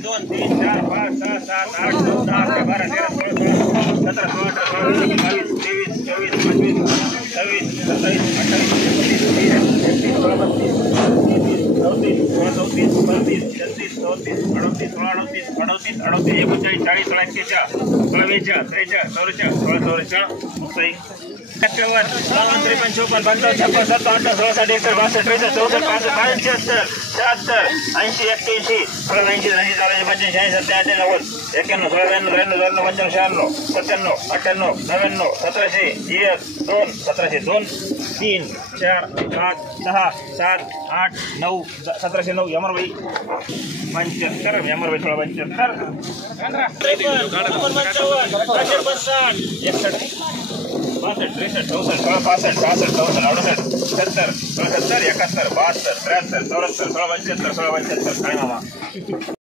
2 3 4 5 6 7 8 9 10 11 12 13 14 15 16 17 18 1709 यमरबाई 75 यमरबाई 75